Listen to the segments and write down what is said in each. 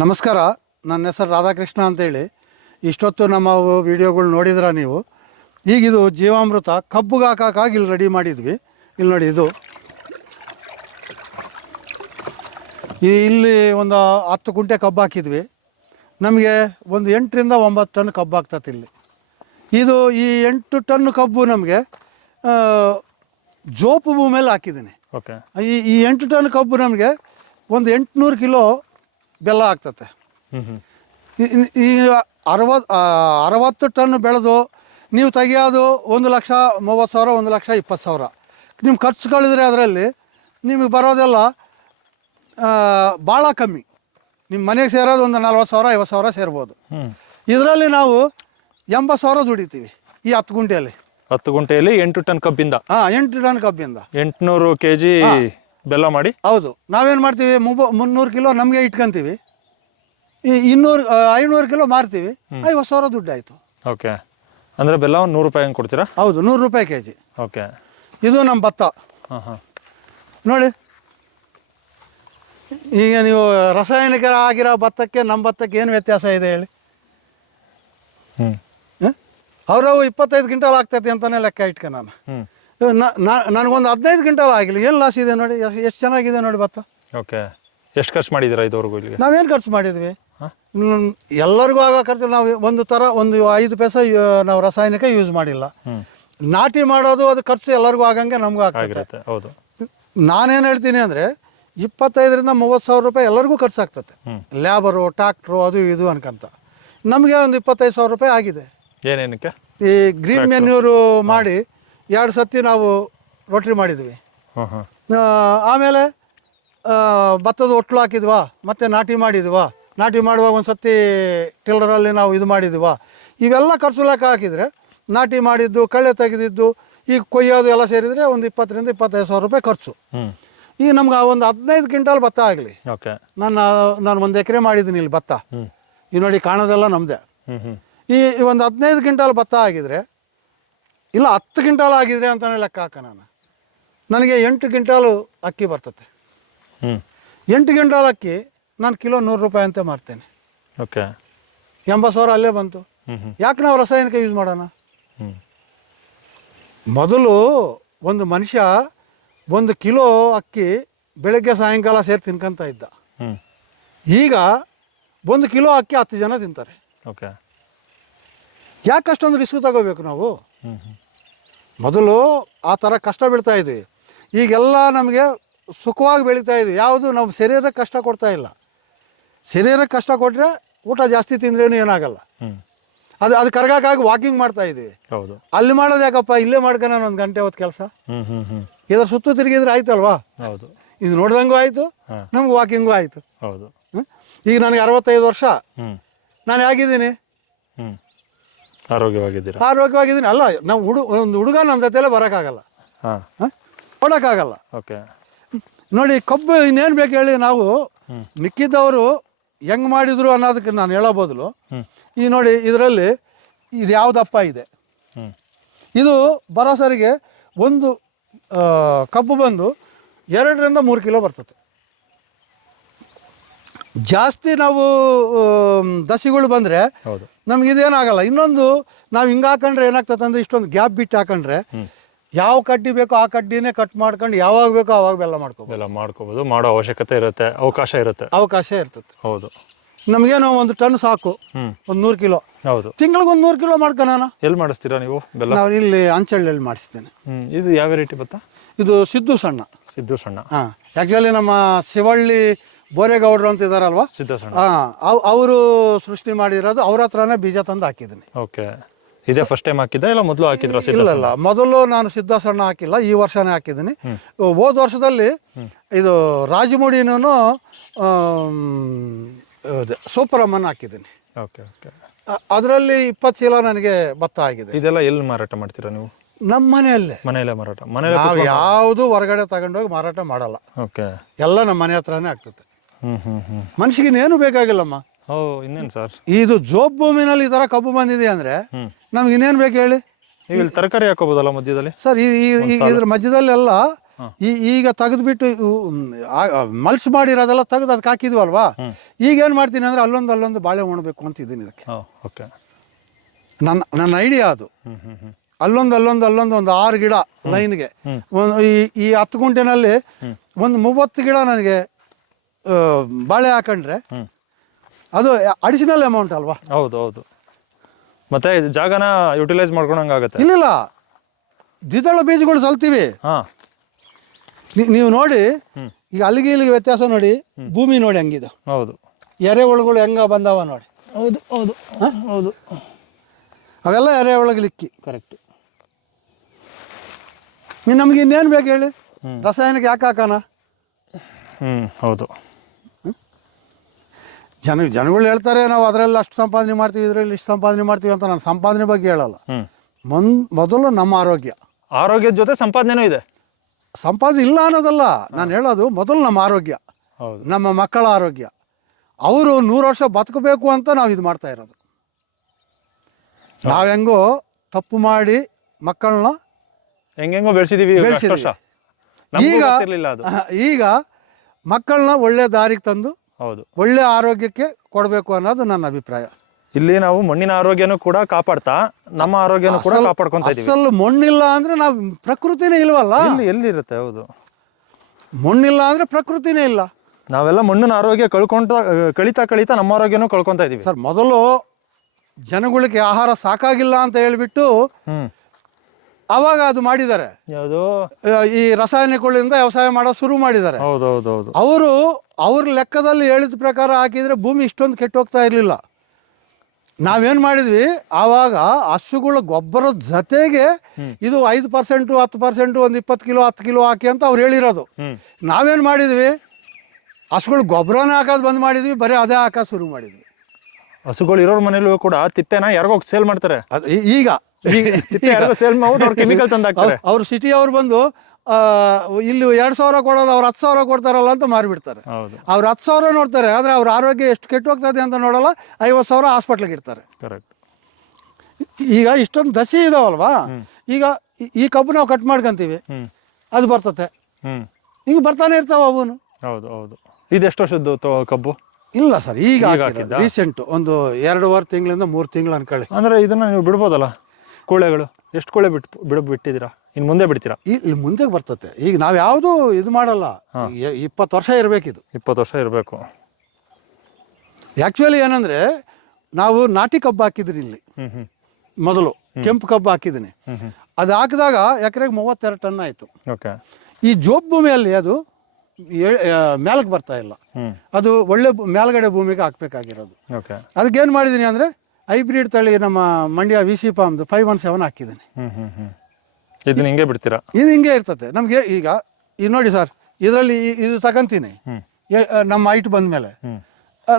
ನಮಸ್ಕಾರ, ನನ್ನ ಹೆಸರು ರಾಧಾಕೃಷ್ಣ ಅಂತೇಳಿ. ಇಷ್ಟೊತ್ತು ನಮ್ಮ ವಿಡಿಯೋಗಳು ನೋಡಿದ್ರ ನೀವು. ಈಗಿದು ಜೀವಾಮೃತ ಕಬ್ಬುಗೆ ಹಾಕೋಕ್ಕಾಗಿ ಇಲ್ಲಿ ರೆಡಿ ಮಾಡಿದ್ವಿ. ಇಲ್ಲಿ ನೋಡಿ, ಇದು ಇಲ್ಲಿ ಒಂದು 10 ಕುಂಟೆ ಕಬ್ಬು ಹಾಕಿದ್ವಿ. ನಮಗೆ ಒಂದು 8 ರಿಂದ 9 ಟನ್ ಕಬ್ಬು ಆಗ್ತದೆ ಇಲ್ಲಿ. ಇದು ಈ 8 ಟನ್ ಕಬ್ಬು ನಮಗೆ ಜೋಪು ಭೂಮಿಯಲ್ಲಿ ಹಾಕಿದ್ದೀನಿ. ಓಕೆ. ಈ 8 ಟನ್ ಕಬ್ಬು ನಮಗೆ ಒಂದು 800 ಕಿಲೋ ಬೆಲ್ಲ ಆಗ್ತತೆ. ಈ 60 ಟನ್ ಬೆಳೆದು ನೀವು ತೆಗಿಯೋದು 1,30,000 1,20,000. ನಿಮ್ಮ ಖರ್ಚುಗಳಿದ್ರೆ ಅದರಲ್ಲಿ ನಿಮಗೆ ಬರೋದೆಲ್ಲ ಭಾಳ ಕಮ್ಮಿ. ನಿಮ್ಮ ಮನೆಗೆ ಸೇರೋದು ಒಂದು 40,000 50,000 ಸೇರ್ಬೋದು. ಇದರಲ್ಲಿ ನಾವು 80,000 ದುಡಿತೀವಿ ಈ 10 ಗುಂಟೆಯಲ್ಲಿ. 10 ಗುಂಟೆಯಲ್ಲಿ 8 ಟನ್ ಕಬ್ಬಿಂದ. 8 ಟನ್ ಕಬ್ಬಿಂದ 800 kg ಬೆಲ್ಲ ಮಾಡಿ. ಹೌದು. ನಾವೇನು ಮಾಡ್ತೀವಿ, 300 ಕಿಲೋ ನಮಗೆ ಇಟ್ಕೊಂತೀವಿ, 500 ಕಿಲೋ ಮಾರ್ತೀವಿ, 50,000 ದುಡ್ಡು ಆಯಿತು. ಓಕೆ. ಅಂದರೆ ಬೆಲ್ಲ ಒಂದು 100 ರೂಪಾಯಿ ಹಂಗೆ ಕೊಡ್ತೀರಾ? ಹೌದು, 100 ರೂಪಾಯಿ kg. ಓಕೆ. ಇದು ನಮ್ಮ ಭತ್ತ. ನೋಡಿ, ಈಗ ನೀವು ರಾಸಾಯನಿಕ ಆಗಿರೋ ಭತ್ತಕ್ಕೆ ನಮ್ಮ ಭತ್ತಕ್ಕೆ ಏನು ವ್ಯತ್ಯಾಸ ಇದೆ ಹೇಳಿ? ಅವ್ರವು 25 ಕ್ವಿಂಟಲ್ ಆಗ್ತೈತಿ ಅಂತಲೇ ಲೆಕ್ಕ ಇಟ್ಕೊ ನಾನು. ನನಗೊಂದು 15 ಕ್ವಿಂಟಲ್ ಆಗಿಲ್ಲ, ಏನು ಲಾಸ್ ಇದೆ ನೋಡಿ. ಎಷ್ಟು ಚೆನ್ನಾಗಿದೆ ನೋಡಿ ಭತ್ತ. ಓಕೆ. ಎಷ್ಟು ಖರ್ಚು ಮಾಡಿದ್ದೀರಾ ಇದುವರೆಗೂ ಇಲ್ಲಿಗೆ? ನಾವೇನು ಖರ್ಚು ಮಾಡಿದ್ವಿ? ಎಲ್ಲರಿಗೂ ಆಗೋ ಖರ್ಚು ನಾವು ಒಂದು 5 ಪೈಸೆ ನಾವು ರಾಸಾಯನಿಕ ಯೂಸ್ ಮಾಡಿಲ್ಲ. ನಾಟಿ ಮಾಡೋದು ಅದು ಖರ್ಚು ಎಲ್ಲರಿಗೂ ಆಗಂಗೆ ನಮಗೂ ಆಗ್ತದೆ. ಹೌದು. ನಾನೇನು ಹೇಳ್ತೀನಿ ಅಂದರೆ 25 ರಿಂದ 30,000 ರೂಪಾಯಿ ಎಲ್ಲರಿಗೂ ಖರ್ಚಾಗ್ತದೆ. ಲೇಬರು, ಟ್ಯಾಕ್ಟ್ರು, ಅದು ಇದು ಅನ್ಕಂತ. ನಮಗೆ ಒಂದು 25,000 ರೂಪಾಯಿ ಆಗಿದೆ. ಏನೇನಕ್ಕೆ? ಈ ಗ್ರೀನ್ ಮೆನ್ಯೂರು ಮಾಡಿ 2 ಸತಿ ನಾವು ರೋಟ್ರಿ ಮಾಡಿದ್ವಿ. ಆಮೇಲೆ ಭತ್ತದ ಒಟ್ಲು ಹಾಕಿದ್ವಾ, ಮತ್ತು ನಾಟಿ ಮಾಡಿದ್ವಾ. ನಾಟಿ ಮಾಡುವಾಗ ಒಂದು ಸತಿ ಟಿಲ್ಲರಲ್ಲಿ ನಾವು ಇದು ಮಾಡಿದ್ವಾ. ಇವೆಲ್ಲ ಖರ್ಚು ಲೆಕ್ಕ ಹಾಕಿದರೆ ನಾಟಿ ಮಾಡಿದ್ದು, ಕಳೆ ತೆಗೆದಿದ್ದು, ಈಗ ಕೊಯ್ಯೋದು ಎಲ್ಲ ಸೇರಿದರೆ ಒಂದು 20 ರಿಂದ 25,000 ರೂಪಾಯಿ ಖರ್ಚು. ಈಗ ನಮ್ಗೆ ಒಂದು 15 ಕ್ವಿಂಟಲ್ ಭತ್ತ ಆಗಲಿ. ಓಕೆ. ನಾನು 1 ಎಕರೆ ಮಾಡಿದ್ದೀನಿ ಇಲ್ಲಿ ಭತ್ತ. ಈ ನೋಡಿ, ಕಾಣೋದೆಲ್ಲ ನಮ್ಮದೇ. ಈ ಒಂದು 15 ಕ್ವಿಂಟಲ್ ಭತ್ತ ಆಗಿದರೆ, ಇಲ್ಲ 10 ಕ್ವಿಂಟಲ್ ಆಗಿದ್ರೆ ಅಂತಲೇ ಲೆಕ್ಕ ಹಾಕ. ನನಗೆ 8 ಕ್ವಿಂಟಾಲು ಅಕ್ಕಿ ಬರ್ತದೆ. 8 ಕ್ವಿಂಟಾಲ್ ಅಕ್ಕಿ ನಾನು ಕಿಲೋ 100 ರೂಪಾಯಿ ಅಂತ ಮಾರ್ತೇನೆ. ಓಕೆ. 80,000 ಅಲ್ಲೇ ಬಂತು. ಯಾಕೆ ನಾವು ರಾಸಾಯನಿಕ ಯೂಸ್ ಮಾಡೋಣ? ಮೊದಲು ಒಂದು ಮನುಷ್ಯ 1 ಕಿಲೋ ಅಕ್ಕಿ ಬೆಳಗ್ಗೆ ಸಾಯಂಕಾಲ ಸೇರಿ ತಿನ್ಕೊಂತ ಇದ್ದ. ಈಗ 1 ಕಿಲೋ ಅಕ್ಕಿ 10 ಜನ ತಿಂತಾರೆ. ಓಕೆ. ಯಾಕೆ ಅಷ್ಟೊಂದು ರಿಸ್ಕ್ ತಗೋಬೇಕು ನಾವು? ಮೊದಲು ಆ ಥರ ಕಷ್ಟ ಬೀಳ್ತಾ ಇದ್ವಿ. ಈಗೆಲ್ಲ ನಮಗೆ ಸುಖವಾಗಿ ಬೆಳೀತಾ ಇದ್ವಿ. ಯಾವುದು ನಾವು ಶರೀರಕ್ಕೆ ಕಷ್ಟ ಕೊಡ್ತಾ ಇಲ್ಲ. ಶರೀರಕ್ಕೆ ಕಷ್ಟ ಕೊಟ್ಟರೆ ಊಟ ಜಾಸ್ತಿ ತಿಂದ್ರೇನು ಏನಾಗಲ್ಲ. ಅದು ಕರಗಕ್ಕಾಗಿ ವಾಕಿಂಗ್ ಮಾಡ್ತಾ ಇದ್ವಿ. ಹೌದು. ಅಲ್ಲಿ ಮಾಡೋದು ಯಾಕಪ್ಪ, ಇಲ್ಲೇ ಮಾಡ್ಕೊಂಡು ನಾನು 1 ಗಂಟೆ ಹೊತ್ತು ಕೆಲಸ. ಇದರ ಸುತ್ತು ತಿರುಗಿದ್ರೆ ಆಯ್ತಲ್ವಾ? ಹೌದು. ಇದು ನೋಡ್ದಂಗೂ ಆಯಿತು, ನಮ್ಗೆ ವಾಕಿಂಗು ಆಯಿತು. ಹೌದು. ಈಗ ನನಗೆ 65 ವರ್ಷ. ನಾನು ಹೇಗಿದ್ದೀನಿ? ಆರೋಗ್ಯವಾಗಿದ್ದೀನಿ. ಅಲ್ಲ, ನಾವು ಒಂದು ಹುಡುಗ ನನ್ನ ಜೊತೆಯಲ್ಲೇ ಬರೋಕ್ಕಾಗಲ್ಲ, ನೋಡೋಕ್ಕಾಗಲ್ಲ. ಓಕೆ. ನೋಡಿ, ಕಬ್ಬು ಇನ್ನೇನು ಬೇಕು ಹೇಳಿ? ನಾವು ಮಿಕ್ಕಿದ್ದವರು ಹೆಂಗೆ ಮಾಡಿದ್ರು ಅನ್ನೋದಕ್ಕೆ ನಾನು ಹೇಳೋ ಬದಲು, ಈ ನೋಡಿ, ಇದರಲ್ಲಿ ಇದು ಯಾವುದಪ್ಪ ಇದೆ. ಇದು ಬರೋಸರಿಗೆ ಒಂದು ಕಬ್ಬು ಬಂದು 2 ರಿಂದ 3 ಕಿಲೋ ಬರ್ತದೆ. ಜಾಸ್ತಿ ನಾವು ದಸಿಗಳು ಬಂದರೆ ನಮ್ಗೆ ಇದೇನಾಗಲ್ಲ. ಇನ್ನೊಂದು, ನಾವು ಹಿಂಗೆ ಹಾಕೊಂಡ್ರೆ ಏನಾಗ್ತದೆ ಅಂದರೆ, ಇಷ್ಟೊಂದು ಗ್ಯಾಪ್ ಬಿಟ್ಟು ಹಾಕೊಂಡ್ರೆ ಯಾವ ಕಡ್ಡಿ ಬೇಕೋ ಆ ಕಡ್ಡಿನೇ ಕಟ್ ಮಾಡ್ಕೊಂಡು ಯಾವಾಗ ಬೇಕೋ ಆವಾಗ ಬೆಲ್ಲ ಮಾಡ್ಕೋಬೋದು. ಮಾಡೋ ಅವಶ್ಯಕತೆ ಇರುತ್ತೆ, ಅವಕಾಶ ಇರ್ತದೆ. ಹೌದು. ನಮಗೇನೋ 1 ಟನ್ ಸಾಕು, ಒಂದು 100 ಕಿಲೋ. ಹೌದು. ತಿಂಗಳಿಗೆ ಒಂದು 100 ಕಿಲೋ ಮಾಡ್ಕೊಳ್ಳೋಣ. ಎಲ್ಲಿ ಮಾಡಿಸ್ತೀರಾ ನೀವು ಬೆಲ್ಲ? ನಾವು ಇಲ್ಲಿ ಅಂಚಳ್ಳಿಯಲ್ಲಿ ಮಾಡಿಸ್ತೇನೆ. ಇದು ಯಾವ ವೆರೈಟಿ ಭತ್ತ? ಇದು ಸಿದ್ದು ಸಣ್ಣ. ಹಾಂ, ಆ್ಯಕ್ಚುಲಿ ನಮ್ಮ ಶಿವಳ್ಳಿ ಬೋರೇಗೌಡರು ಅಂತ ಇದ್ದಾರಲ್ವಾ, ಅವರು ಸೃಷ್ಟಿ ಮಾಡಿರೋದು. ಅವ್ರ ಹತ್ರನೇ ಬೀಜ ತಂದು ಹಾಕಿದ್ದೀನಿ. ಓಕೆ. ಇದೇ ಫಸ್ಟ್ ಟೈಮ್ ಹಾಕಿದ್ದ ಇಲ್ಲ ಮೊದಲು ಹಾಕಿದ್ರ? ಇಲ್ಲ, ಮೊದಲು ನಾನು ಸಿದ್ಧ ಸಣ್ಣ ಹಾಕಿಲ್ಲ, ಈ ವರ್ಷನೇ ಹಾಕಿದ್ದೀನಿ. ಹೋದ ವರ್ಷದಲ್ಲಿ ಇದು ರಾಜಮುಡಿನೂ ಸೂಪರಮ್ಮನ ಹಾಕಿದ್ದೀನಿ. ಓಕೆ. ಓಕೆ. ಅದರಲ್ಲಿ 20 ಚೀಲ ನನಗೆ ಭತ್ತ ಆಗಿದೆ. ಇದೆಲ್ಲ ಎಲ್ಲಿ ಮಾರಾಟ ಮಾಡ್ತೀರಾ ನೀವು? ನಮ್ಮ ಮನೆಯಲ್ಲೇ ಮಾರಾಟ. ನಾವು ಯಾವುದು ಹೊರಗಡೆ ತಗೊಂಡೋಗಿ ಮಾರಾಟ ಮಾಡಲ್ಲ. ಓಕೆ. ಎಲ್ಲ ನಮ್ಮ ಮನೆ ಹತ್ರನೇ ಆಗ್ತದೆ. ಮನುಷ್ಯಗಿನ್ನೇನು ಬೇಕಾಗಿಲ್ಲಮ್ಮ. ಇನ್ನೇನು ಸರ್, ಇದು ಜೋಬ್ ಭೂಮಿನಲ್ಲಿ ಈ ಥರ ಕಬ್ಬು ಬಂದಿದೆ ಅಂದರೆ ನಮ್ಗೆ ಇನ್ನೇನು ಬೇಕು ಹೇಳಿ? ಇಲ್ಲಿ ತರಕಾರಿ ಹಾಕೋಬೋದಲ್ಲ ಮಧ್ಯದಲ್ಲಿ? ಸರ್, ಇದ್ರ ಮಧ್ಯದಲ್ಲೆಲ್ಲ ಈಗ ತೆಗೆದ್ಬಿಟ್ಟು ಮಲ್ಸ್ ಮಾಡಿರೋದೆಲ್ಲ ತೆಗೆದು ಅದಕ್ಕೆ ಹಾಕಿದ್ವಲ್ವಾ, ಈಗ ಏನು ಮಾಡ್ತೀನಿ ಅಂದರೆ ಅಲ್ಲೊಂದು ಬಾಳೆ ಉಣಬೇಕು ಅಂತಿದ್ದೀನಿ ಇದಕ್ಕೆ. ಓಕೆ. ನನ್ನ ಐಡಿಯಾ ಅದು. ಅಲ್ಲೊಂದು ಒಂದು 6 ಗಿಡ ಲೈನ್ಗೆ, ಈ 10 ಗುಂಟೆನಲ್ಲಿ ಒಂದು 30 ಗಿಡ ನನಗೆ ಬಾಳೆ ಹಾಕೊಂಡ್ರೆ ಅದು ಅಡಿಷನಲ್ ಅಮೌಂಟ್ ಅಲ್ವಾ? ಹೌದು ಹೌದು. ಮತ್ತೆ ಜಾಗನ ಯುಟಿಲೈಸ್ ಮಾಡ್ಕೊಂಡಂಗಾಗತ್ತೆ. ಇಲ್ಲ, ದ್ವಿದಳ ಬೀಜಗಳು ಸಲ್ತೀವಿ. ನೀವು ನೋಡಿ, ಈಗ ಅಲ್ಲಿಗೆ ಇಲ್ಲಿಗೆ ವ್ಯತ್ಯಾಸ ನೋಡಿ, ಭೂಮಿ ನೋಡಿ ಹಂಗಿದೆ. ಹೌದು. ಎರೆಹುಳುಗಳು ಹೆಂಗ ಬಂದಾವ ನೋಡಿ. ಹೌದು ಹೌದು ಹೌದು. ಅವೆಲ್ಲ ಎರೆಹುಳುಗಳಿಕ್ಕಿ. ಕರೆಕ್ಟ್. ನಮ್ಗೆ ಇನ್ನೇನು ಬೇಕು ಹೇಳಿ? ರಾಸಾಯನಿಕ ಯಾಕೆ ಹಾಕೋಣ? ಹೌದು. ಜನಗಳು ಹೇಳ್ತಾರೆ ನಾವು ಅದರಲ್ಲಿ ಅಷ್ಟು ಸಂಪಾದನೆ ಮಾಡ್ತೀವಿ, ಇದರಲ್ಲಿ ಇಷ್ಟು ಸಂಪಾದನೆ ಮಾಡ್ತೀವಿ ಅಂತ. ನಾನು ಸಂಪಾದನೆ ಬಗ್ಗೆ ಹೇಳಲ್ಲ. ಮೊದಲು ನಮ್ಮ ಆರೋಗ್ಯದ ಜೊತೆ ಸಂಪಾದನೆನೂ ಇದೆ. ಸಂಪಾದನೆ ಇಲ್ಲ ಅನ್ನೋದಲ್ಲ ನಾನು ಹೇಳೋದು. ಮೊದಲು ನಮ್ಮ ಆರೋಗ್ಯ, ನಮ್ಮ ಮಕ್ಕಳ ಆರೋಗ್ಯ. ಅವರು 100 ವರ್ಷ ಬದುಕಬೇಕು ಅಂತ ನಾವು ಇದು ಮಾಡ್ತಾ ಇರೋದು. ನಾವೆಂಗೋ ತಪ್ಪು ಮಾಡಿ ಮಕ್ಕಳನ್ನ ಹೆಂಗೆಂಗೋ ಬೆಳೆಸಿದೀವಿ. ಈಗ ಮಕ್ಕಳನ್ನ ಒಳ್ಳೆ ದಾರಿಗೆ ತಂದು ಹೌದು ಒಳ್ಳೆ ಆರೋಗ್ಯಕ್ಕೆ ಕೊಡಬೇಕು ಅನ್ನೋದು ನನ್ನ ಅಭಿಪ್ರಾಯ. ಇಲ್ಲಿ ನಾವು ಮಣ್ಣಿನ ಆರೋಗ್ಯನೂ ಕೂಡ ಕಾಪಾಡ್ತಾ ನಮ್ಮ ಆರೋಗ್ಯನೂ ಕೂಡ ಕಾಪಾಡ್ಕೊಂತ ಇದೀವಿ. ಅಸಲು ಮಣ್ಣಿಲ್ಲ ಅಂದ್ರೆ ನಾವು ಪ್ರಕೃತಿನೇ ಇಲ್ವಲ್ಲ. ಎಲ್ಲಿರುತ್ತೆ? ಹೌದು, ಮಣ್ಣಿಲ್ಲ ಅಂದ್ರೆ ಪ್ರಕೃತಿನೇ ಇಲ್ಲ. ನಾವೆಲ್ಲ ಮಣ್ಣಿನ ಆರೋಗ್ಯ ಕಳಿತಾ ನಮ್ಮ ಆರೋಗ್ಯನೂ ಕಳ್ಕೊಂತ ಇದೀವಿ. ಸರ್, ಮೊದಲು ಜನಗಳಿಗೆ ಆಹಾರ ಸಾಕಾಗಿಲ್ಲ ಅಂತ ಹೇಳ್ಬಿಟ್ಟು ಅವಾಗ ಅದು ಮಾಡಿದ್ದಾರೆ. ಯಾವುದು? ಈ ರಾಸಾಯನಿಕಗಳಿಂದ ವ್ಯವಸಾಯ ಮಾಡೋದು ಶುರು ಮಾಡಿದ್ದಾರೆ. ಹೌದೌದೌದು. ಅವ್ರ ಲೆಕ್ಕದಲ್ಲಿ ಹೇಳಿದ ಪ್ರಕಾರ ಹಾಕಿದ್ರೆ ಭೂಮಿ ಇಷ್ಟೊಂದು ಕೆಟ್ಟು ಹೋಗ್ತಾ ಇರಲಿಲ್ಲ. ನಾವೇನು ಮಾಡಿದ್ವಿ ಆವಾಗ, ಹಸುಗಳ ಗೊಬ್ಬರದ ಜೊತೆಗೆ ಇದು 5%, 10%, ಒಂದು 20 ಕಿಲೋ 10 ಕಿಲೋ ಹಾಕಿ ಅಂತ ಅವ್ರು ಹೇಳಿರೋದು. ನಾವೇನು ಮಾಡಿದ್ವಿ, ಹಸುಗಳು ಗೊಬ್ಬರನೇ ಹಾಕೋದು ಬಂದ್ ಮಾಡಿದ್ವಿ, ಬರೀ ಅದೇ ಹಾಕೋದು ಶುರು ಮಾಡಿದ್ವಿ. ಹಸುಗಳು ಇರೋರ ಮನೇಲೂ ಕೂಡ ತಿಪ್ಪೆನ ಯಾರಿಗೋ ಸೇಲ್ ಮಾಡ್ತಾರೆ. ಈಗ ಸೇಲ್ ಮಾಡ್ಬಿಟ್ಟು ಕೆಮಿಕಲ್ ತಂದಾಕ್ತಾರೆ. ಅವ್ರು ಸಿಟಿಯವ್ರು ಬಂದು ಇಲ್ಲಿ 2,000 ಕೊಡೋದು ಅವ್ರು 10,000 ಕೊಡ್ತಾರಲ್ಲ ಅಂತ ಮಾರಿಬಿಡ್ತಾರೆ. ಅವ್ರು 10,000 ನೋಡ್ತಾರೆ, ಆದರೆ ಅವ್ರ ಆರೋಗ್ಯ ಎಷ್ಟು ಕೆಟ್ಟು ಹೋಗ್ತದೆ ಅಂತ ನೋಡಲ್ಲ. 50,000 ಹಾಸ್ಪಿಟ್ಲಿಗೆ ಇರ್ತಾರೆ. ಕರೆಕ್ಟ್. ಈಗ ಇಷ್ಟೊಂದು ದಸಿ ಇದಾವಲ್ವಾ, ಈಗ ಈ ಕಬ್ಬು ನಾವು ಕಟ್ ಮಾಡ್ಕೊಂತೀವಿ, ಅದು ಬರ್ತತೆ, ಹಿಂಗೆ ಬರ್ತಾನೆ ಇರ್ತಾವ ಅವನು. ಹೌದು ಹೌದು. ಇದು ಎಷ್ಟು ವರ್ಷದ್ದು ಕಬ್ಬು? ಇಲ್ಲ ಸರ್, ಈಗ ರೀಸೆಂಟ್ ಒಂದು 2.5 ತಿಂಗಳಿಂದ 3 ತಿಂಗಳು ಅನ್ಕೊಳ್ಳಿ. ಅಂದ್ರೆ ಇದನ್ನ ನೀವು ಬಿಡ್ಬೋದಲ್ಲ? ಕೋಳೆಗಳು ಎಷ್ಟು ಕೋಳೆ ಬಿಟ್ಟಿದ್ದೀರಾ? ಇನ್ನು ಮುಂದೆ ಬಿಡ್ತೀರಾ? ಇಲ್ಲಿ ಮುಂದೆ ಬರ್ತತೆ. ಈಗ ನಾವು ಯಾವುದು ಇದು ಮಾಡಲ್ಲ. 20 ವರ್ಷ ಇರಬೇಕಿದು. 20 ವರ್ಷ ಇರಬೇಕು. ಆ್ಯಕ್ಚುಲಿ ಏನಂದರೆ, ನಾವು ನಾಟಿ ಕಬ್ಬು ಹಾಕಿದ್ರಿ ಇಲ್ಲಿ ಮೊದಲು. ಕೆಂಪು ಕಬ್ಬು ಹಾಕಿದ್ದೀನಿ. ಅದು ಹಾಕಿದಾಗ ಎಕರೆಗೆ 32 ಟನ್ ಆಯಿತು. ಓಕೆ. ಈ ಜೋಬ್ ಭೂಮಿಯಲ್ಲಿ ಅದು ಮೇಲಕ್ಕೆ ಬರ್ತಾ ಇಲ್ಲ. ಅದು ಒಳ್ಳೆ ಮೇಲ್ಗಡೆ ಭೂಮಿಗೆ ಹಾಕ್ಬೇಕಾಗಿರೋದು. ಅದಕ್ಕೇನು ಮಾಡಿದ್ದೀನಿ ಅಂದರೆ, ಹೈಬ್ರಿಡ್ ತಳಿ ನಮ್ಮ ಮಂಡ್ಯ VC ಫಾರ್ಮ್ದು 517 ಹಾಕಿದ್ದೀನಿ. ಇದನ್ನ ಹಿಂಗೆ ಬಿಡ್ತೀರಾ? ಇದು ಹಿಂಗೆ ಇರ್ತದೆ ನಮಗೆ. ಈಗ ಇದು ನೋಡಿ ಸರ್, ಇದರಲ್ಲಿ ಇದು ತಗೊಂತೀನಿ, ನಮ್ಮ ಹೈಟ್ ಬಂದ ಮೇಲೆ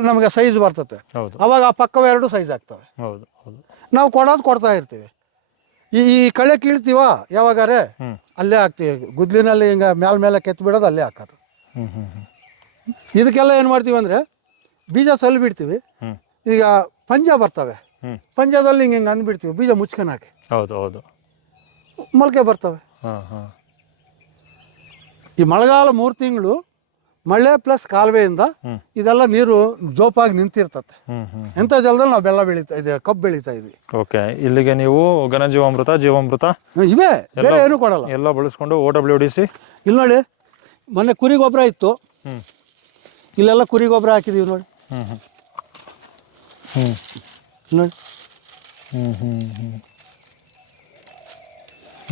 ನಮಗೆ ಸೈಜ್ ಬರ್ತದೆ. ಅವಾಗ ಆ ಪಕ್ಕವ 2 ಸೈಜ್ ಆಗ್ತವೆ. ನಾವು ಕೊಡ್ತಾ ಇರ್ತೀವಿ. ಈ ಕಳೆ ಕೀಳ್ತೀವ ಯಾವಾಗಾರೆ ಅಲ್ಲೇ ಹಾಕ್ತೀವಿ. ಗುದ್ಲಿನಲ್ಲಿ ಹಿಂಗೆ ಮೇಲೆ ಕೆತ್ತು ಬಿಡೋದು, ಅಲ್ಲೇ ಹಾಕೋದು. ಇದಕ್ಕೆಲ್ಲ ಏನು ಮಾಡ್ತೀವಿ ಅಂದರೆ, ಬೀಜ ಸಲ್ಲಿ ಬಿಡ್ತೀವಿ. ಈಗ ಪಂಜ ಬರ್ತವೆ, ಪಂಜದಲ್ಲಿ ಹಿಂಗೆ ಅಂದ್ಬಿಡ್ತೀವಿ, ಬೀಜ ಮುಚ್ಕೊಂಡು ಹಾಕಿ. ಹೌದು. ಮೊಳಕೆ ಬರ್ತವೆ. ಈ ಮಳೆಗಾಲ 3 ತಿಂಗಳು ಮಳೆ ಪ್ಲಸ್ ಕಾಲುವೆಯಿಂದ ಇದೆಲ್ಲ ನೀರು ಜೋಪಾಗಿ ನಿಂತಿರ್ತತೆ. ಎಂಥ ಜಲದಲ್ಲಿ ನಾವು ಬೆಲ್ಲ ಬೆಳೀತಾ ಇದ್ದೀವಿ, ಕಬ್ಬು ಬೆಳೀತಾ ಇದ್ವಿ. ಓಕೆ. ಇಲ್ಲಿಗೆ ನೀವು ಘನಜೀವಾಮೃತ, ಜೀವಾಮೃತ ಇವೇ, ಬೇರೆ ಏನು ಕೊಡಲ್ಲ. ಎಲ್ಲ ಬಳಸ್ಕೊಂಡು OWDC. ಇಲ್ಲಿ ನೋಡಿ, ಮೊನ್ನೆ ಕುರಿ ಗೊಬ್ಬರ ಇತ್ತು, ಇಲ್ಲೆಲ್ಲ ಕುರಿ ಗೊಬ್ಬರ ಹಾಕಿದೀವಿ ನೋಡಿ. ನೋಡಿ.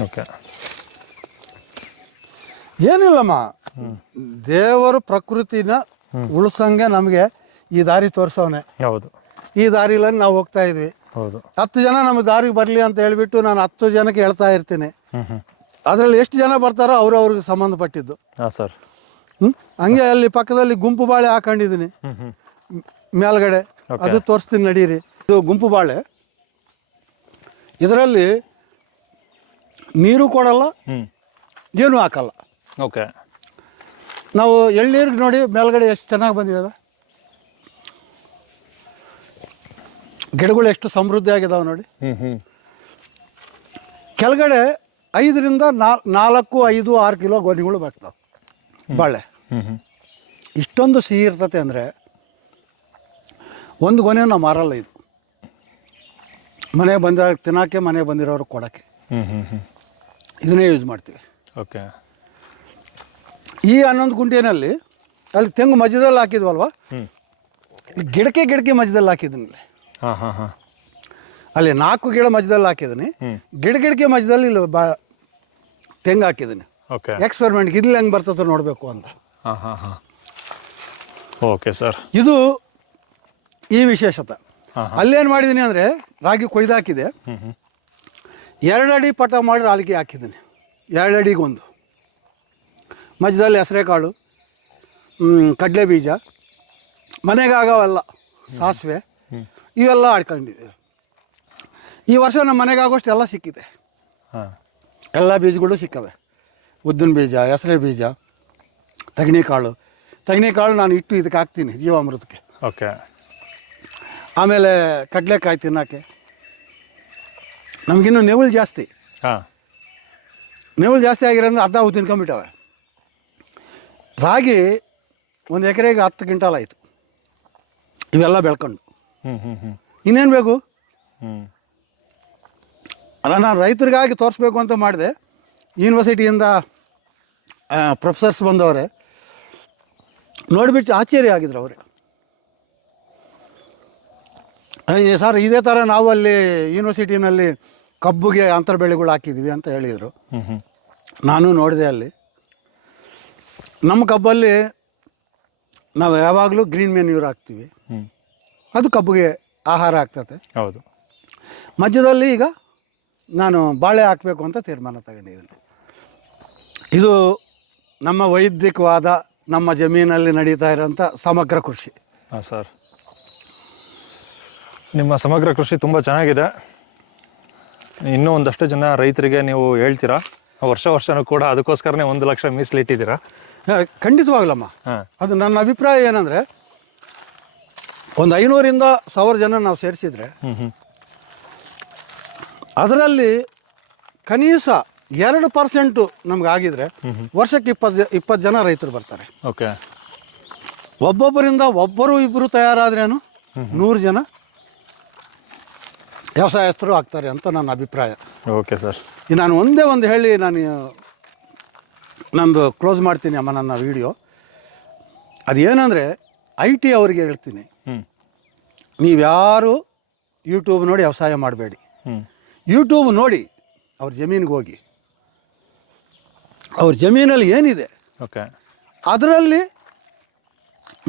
ಓಕೆ. ಏನಿಲ್ಲಮ್ಮ, ದೇವರು ಪ್ರಕೃತಿನ ಉಳಿಸಂಗೆ ನಮಗೆ ಈ ದಾರಿ ತೋರಿಸೋನೆ. ಹೌದು. ಈ ದಾರಿಯಲ್ಲಿ ನಾವು ಹೋಗ್ತಾ ಇದ್ವಿ. 10 ಜನ ನಮ್ಮ ದಾರಿಗೆ ಬರಲಿ ಅಂತ ಹೇಳ್ಬಿಟ್ಟು ನಾನು 10 ಜನಕ್ಕೆ ಹೇಳ್ತಾ ಇರ್ತೀನಿ. ಅದರಲ್ಲಿ ಎಷ್ಟು ಜನ ಬರ್ತಾರೋ ಅವ್ರಿಗೆ ಸಂಬಂಧಪಟ್ಟಿದ್ದು. ಸರ್, ಹಂಗೆ ಅಲ್ಲಿ ಪಕ್ಕದಲ್ಲಿ ಗುಂಪು ಬಾಳೆ ಹಾಕೊಂಡಿದ್ದೀನಿ ಮೇಲ್ಗಡೆ, ಅದು ತೋರಿಸ್ತೀನಿ ನಡೀರಿ. ಇದು ಗುಂಪು ಬಾಳೆ. ಇದರಲ್ಲಿ ನೀರು ಕೊಡಲ್ಲ, ಏನು ಹಾಕಲ್ಲ. ಓಕೆ. ನಾವು ಎಳ್ನೀರಿಗೆ ನೋಡಿ ಮೇಲ್ಗಡೆ ಎಷ್ಟು ಚೆನ್ನಾಗಿ ಬಂದಿದ್ದಾವೆ, ಗಿಡಗಳು ಎಷ್ಟು ಸಮೃದ್ಧಿ ಆಗಿದಾವೆ ನೋಡಿ. ಕೆಳಗಡೆ 5ರಿಂದ 4, 5, 6 ಕಿಲೋ ಗೊನೆಗಳು ಬರ್ತಾವೆ ಬಾಳೆ. ಇಷ್ಟೊಂದು ಸಿಹಿ ಇರ್ತತೆ ಅಂದರೆ ಒಂದು ಗೊನೆ ನಾವು ಮಾರಲ್ಲ. ಇದು ಮನೆ ಬಂದ ತಿನ್ನೋಕ್ಕೆ, ಮನೆ ಬಂದಿರೋರು ಕೊಡೋಕ್ಕೆ ಇದನ್ನೇ ಯೂಸ್ ಮಾಡ್ತೀವಿ. ಓಕೆ. ಈ 11 ಗುಂಟೆನಲ್ಲಿ ಅಲ್ಲಿ ತೆಂಗು ಮಧ್ಯದಲ್ಲಿ ಹಾಕಿದ್ವಲ್ವ, ಗಿಡಕ್ಕೆ ಮಧ್ಯದಲ್ಲಿ ಹಾಕಿದ್ದೀನಿ. ಅಲ್ಲಿ 4 ಗಿಡ ಮಧ್ಯದಲ್ಲಿ ಹಾಕಿದ್ದೀನಿ, ಗಿಡಕ್ಕೆ ಮಧ್ಯದಲ್ಲಿ ಇಲ್ಲಿ ತೆಂಗು ಹಾಕಿದ್ದೀನಿ. ಓಕೆ. ಎಕ್ಸ್ಪೆರಿಮೆಂಟ್ಗೆ ಇಲ್ಲಿ ಹೆಂಗೆ ಬರ್ತದೆ ನೋಡಬೇಕು ಅಂತ. Okay sir. ಇದು ಈ ವಿಶೇಷತೆ. ಅಲ್ಲೇನು ಮಾಡಿದ್ದೀನಿ ಅಂದರೆ ರಾಗಿ ಕೊಯ್ದಾಕಿದೆ, 2 ಅಡಿ ಪಟ ಮಾಡಿ ರಾಗಿ ಹಾಕಿದ್ದೀನಿ. 2 ಅಡಿಗೆ ಒಂದು, ಮಧ್ಯದಲ್ಲಿ ಹೆಸರೆಕಾಳು, ಕಡಲೆ ಬೀಜ, ಮನೆಗೆ ಆಗೋವೆಲ್ಲ ಸಾಸಿವೆ ಇವೆಲ್ಲ ಆಡ್ಕೊಂಡಿದ್ದೀವಿ. ಈ ವರ್ಷ ನಮ್ಮ ಮನೆಗೆ ಆಗೋಷ್ಟು ಎಲ್ಲ ಸಿಕ್ಕಿದೆ. ಎಲ್ಲ ಬೀಜಗಳು ಸಿಕ್ಕವೆ. ಉದ್ದಿನ ಬೀಜ, ಹೆಸರು ಬೀಜ, ತೆಂಗಿನಕಾಳು ನಾನು ಇಟ್ಟು ಇದಕ್ಕೆ ಹಾಕ್ತೀನಿ ಜೀವಾಮೃತಕ್ಕೆ. ಓಕೆ. ಆಮೇಲೆ ಕಡಲೆಕಾಯಿ ತಿನ್ನೋಕ್ಕೆ. ನಮಗಿನ್ನೂ ನೆವಳು ಜಾಸ್ತಿ. ನೆವಳು ಜಾಸ್ತಿ ಆಗಿರೋದ್ರೆ ಅರ್ಧ ಅವು ತಿನ್ಕೊಂಬಿಟ್ಟವೆ. ರಾಗಿ 1 ಎಕರೆಗೆ 10 ಕ್ವಿಂಟಾಲ್ ಆಯಿತು ಇವೆಲ್ಲ ಬೆಳ್ಕೊಂಡು. ಇನ್ನೇನು ಬೇಕು? ಅಲ್ಲ, ನಾನು ರೈತರಿಗಾಗಿ ತೋರಿಸ್ಬೇಕು ಅಂತ ಮಾಡಿದೆ. ಯೂನಿವರ್ಸಿಟಿಯಿಂದ ಪ್ರೊಫೆಸರ್ಸ್ ಬಂದವರೇ ನೋಡಿಬಿಟ್ಟು ಆಶ್ಚರ್ಯ ಆಗಿದ್ರು ಅವರೇ. ಸರ್ ಇದೇ ಥರ ನಾವು ಅಲ್ಲಿ ಯೂನಿವರ್ಸಿಟಿನಲ್ಲಿ ಕಬ್ಬಿಗೆ ಅಂತರ ಬೆಳೆಗಳು ಹಾಕಿದ್ದೀವಿ ಅಂತ ಹೇಳಿದರು. ನಾನು ನೋಡಿದೆ ಅಲ್ಲಿ ನಮ್ಮ ಕಬ್ಬಲ್ಲಿ ನಾವು ಯಾವಾಗಲೂ ಗ್ರೀನ್ ಮೆನ್ಯೂರ್ ಹಾಕ್ತೀವಿ, ಅದು ಕಬ್ಬಿಗೆ ಆಹಾರ ಆಗ್ತದೆ. ಹೌದು. ಮಧ್ಯದಲ್ಲಿ ಈಗ ನಾನು ಬಾಳೆ ಹಾಕಬೇಕು ಅಂತ ತೀರ್ಮಾನ ತಗೊಂಡಿದ್ದೀನಿ. ಇದು ನಮ್ಮ ವೈದಿಕವಾದ ನಮ್ಮ ಜಮೀನಲ್ಲಿ ನಡೀತಾ ಇರೋಂಥ ಸಮಗ್ರ ಕೃಷಿ. ಹಾಂ ಸರ್, ನಿಮ್ಮ ಸಮಗ್ರ ಕೃಷಿ ತುಂಬ ಚೆನ್ನಾಗಿದೆ. ಇನ್ನೂ ಒಂದಷ್ಟು ಜನ ರೈತರಿಗೆ ನೀವು ಹೇಳ್ತೀರಾ? ವರ್ಷನೂ ಕೂಡ ಅದಕ್ಕೋಸ್ಕರನೇ 1 ಲಕ್ಷ ಮೀಸಲಿಟ್ಟಿದ್ದೀರಾ? ಖಂಡಿತವಾಗಲಮ್ಮ. ಅದು ನನ್ನ ಅಭಿಪ್ರಾಯ ಏನಂದರೆ, ಒಂದು 500ರಿಂದ 1000 ಜನ ನಾವು ಸೇರಿಸಿದ್ರೆ ಅದರಲ್ಲಿ ಕನಿಷ್ಠ 2% ನಮಗಾಗಿದ್ರೆ ವರ್ಷಕ್ಕೆ 20 ಜನ ರೈತರು ಬರ್ತಾರೆ. ಓಕೆ. ಒಬ್ಬೊಬ್ಬರಿಂದ ಒಬ್ಬರು ಇಬ್ಬರು ತಯಾರಾದ್ರೇನು 100 ಜನ ವ್ಯವಸಾಯಸ್ಥರು ಆಗ್ತಾರೆ ಅಂತ ನನ್ನ ಅಭಿಪ್ರಾಯ. Okay sir. ನಾನು ಒಂದು ಹೇಳಿ ನಂದು ಕ್ಲೋಸ್ ಮಾಡ್ತೀನಿ ಅಮ್ಮ ನನ್ನ ವಿಡಿಯೋ. ಅದೇನೆಂದರೆ IT ಅವರಿಗೆ ಹೇಳ್ತೀನಿ, ನೀವ್ಯಾರು ಯೂಟ್ಯೂಬ್ ನೋಡಿ ವ್ಯವಸಾಯ ಮಾಡಬೇಡಿ. ಯೂಟ್ಯೂಬ್ ನೋಡಿ ಅವ್ರ ಜಮೀನಿಗೆ ಹೋಗಿ, ಅವ್ರ ಜಮೀನಲ್ಲಿ ಏನಿದೆ ಓಕೆ ಅದರಲ್ಲಿ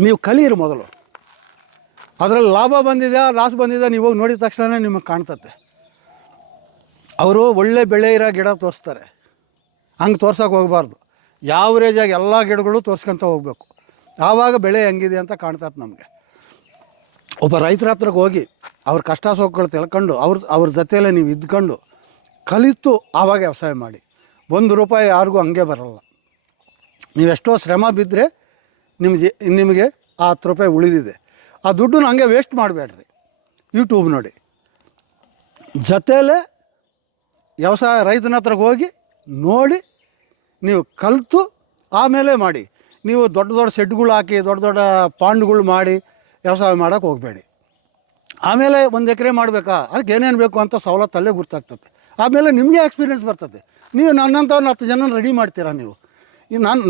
ನೀವು ಕಲೀರಿ ಮೊದಲು. ಅದರಲ್ಲಿ ಲಾಭ ಬಂದಿದೆ ಲಾಸ್ ಬಂದಿದೆ ನೀವು ಹೋಗಿ ನೋಡಿದ ತಕ್ಷಣ ನಿಮಗೆ ಕಾಣ್ತತೆ. ಅವರು ಒಳ್ಳೆ ಬೆಳೆ ಇರೋ ಗಿಡ ತೋರಿಸ್ತಾರೆ, ಹಂಗೆ ತೋರ್ಸೋಕೆ ಹೋಗಬಾರ್ದು. ಯಾವ್ರೇಜಾಗಿ ಎಲ್ಲ ಗಿಡಗಳು ತೋರ್ಸ್ಕೊತ ಹೋಗಬೇಕು, ಆವಾಗ ಬೆಳೆ ಹೆಂಗಿದೆ ಅಂತ ಕಾಣ್ತದೆ ನಮಗೆ. ಒಬ್ಬ ರೈತರ ಹತ್ರಕ್ಕೆ ಹೋಗಿ ಅವ್ರ ಕಷ್ಟ ಸುಖಗಳು ತಿಳ್ಕೊಂಡು ಅವ್ರ ಜೊತೆಯಲ್ಲೇ ನೀವು ಇದ್ಕೊಂಡು ಕಲಿತು ಆವಾಗ ವ್ಯವಸಾಯ ಮಾಡಿ. 1 ರೂಪಾಯಿ ಯಾರಿಗೂ ಹಂಗೆ ಬರಲ್ಲ. ನೀವೆಷ್ಟೋ ಶ್ರಮ ಬಿದ್ದರೆ ನಿಮಗೆ ಆ 10 ರೂಪಾಯಿ ಉಳಿದಿದೆ, ಆ ದುಡ್ಡನ್ನು ಹಂಗೆ ವೇಸ್ಟ್ ಮಾಡಬೇಡ್ರಿ. ಯೂಟ್ಯೂಬ್ ನೋಡಿ, ಜೊತೆಯಲ್ಲೇ ವ್ಯವಸಾಯ ರೈತನ ಹತ್ರಕ್ಕೆ ಹೋಗಿ ನೋಡಿ ನೀವು ಕಲಿತು ಆಮೇಲೆ ಮಾಡಿ. ನೀವು ದೊಡ್ಡ ಶೆಡ್ಗಳು ಹಾಕಿ ದೊಡ್ಡ ಪಾಂಡ್ಗಳು ಮಾಡಿ ವ್ಯವಸಾಯ ಮಾಡೋಕ್ಕೆ ಹೋಗಬೇಡಿ. ಆಮೇಲೆ 1 ಎಕರೆ ಮಾಡಬೇಕಾ, ಅದಕ್ಕೆ ಏನೇನು ಬೇಕು ಅಂತ ಸವಲತ್ತಲ್ಲೇ ಗೊತ್ತಾಗ್ತದೆ. ಆಮೇಲೆ ನಿಮಗೆ ಎಕ್ಸ್ಪೀರಿಯೆನ್ಸ್ ಬರ್ತದೆ. ನೀವು ನನ್ನಂಥವ್ರನ್ನ 10 ಜನ ರೆಡಿ ಮಾಡ್ತೀರಾ ನೀವು.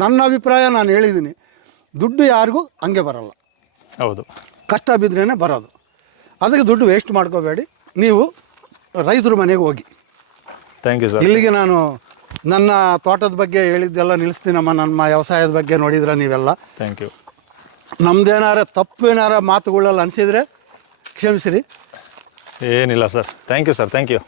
ನನ್ನ ಅಭಿಪ್ರಾಯ ನಾನು ಹೇಳಿದ್ದೀನಿ, ದುಡ್ಡು ಯಾರಿಗೂ ಹಂಗೆ ಬರಲ್ಲ. ಹೌದು, ಕಷ್ಟ ಬಿದ್ರೇ ಬರೋದು. ಅದಕ್ಕೆ ದುಡ್ಡು ವೇಸ್ಟ್ ಮಾಡ್ಕೋಬೇಡಿ, ನೀವು ರೈತರ ಮನೆಗೆ ಹೋಗಿ. Thank you sir. ಇಲ್ಲಿಗೆ ನಾನು ನನ್ನ ತೋಟದ ಬಗ್ಗೆ ಹೇಳಿದ್ದೆಲ್ಲ ನಿಲ್ಲಿಸ್ತೀನಮ್ಮ. ನಮ್ಮ ವ್ಯವಸಾಯದ ಬಗ್ಗೆ ನೋಡಿದ್ರೆ ನೀವೆಲ್ಲ. Thank you. ನಮ್ದೇನಾರ ತಪ್ಪೇನಾರ ಮಾತುಗಳಲ್ಲಿ ಅನಿಸಿದರೆ ಕ್ಷಮಿಸಿರಿ. ಏನಿಲ್ಲ sir. Thank you sir. Thank you.